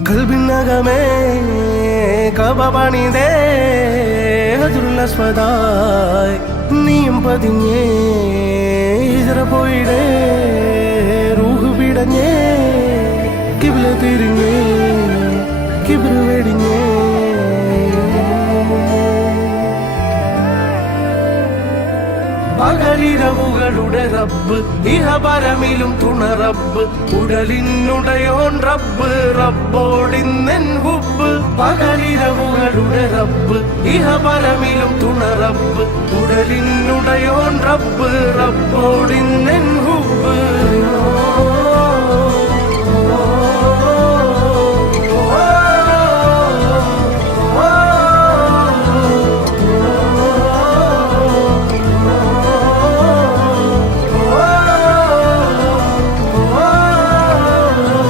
കൽബിനകമേ കബപണിതേ ഹജറുൽ നീയും പതിഞ്ഞേ ഹിജറ പോയിടേ റൂഹ് പിടഞ്ഞേ കിബ്ല തിരിഞ്ഞേ കിബ്ര വെടിഞ്ഞേ പകലിരവുകളുടെ റബ്ബ് ഇഹപരമിലും തുണ റബ്ബ് ഉടലിനുടയോൻ റബ്ബ് റബ്ബോടിന്നെൻ ഹുബ്ബ് പകലിരവുകളുടെ റബ്ബ് ഇഹപരമിലും തുണ റബ്ബ് ഉടലിനുടയോൻ റബ്ബ് റബ്ബോടിന്നെൻ ഹുബ്ബ്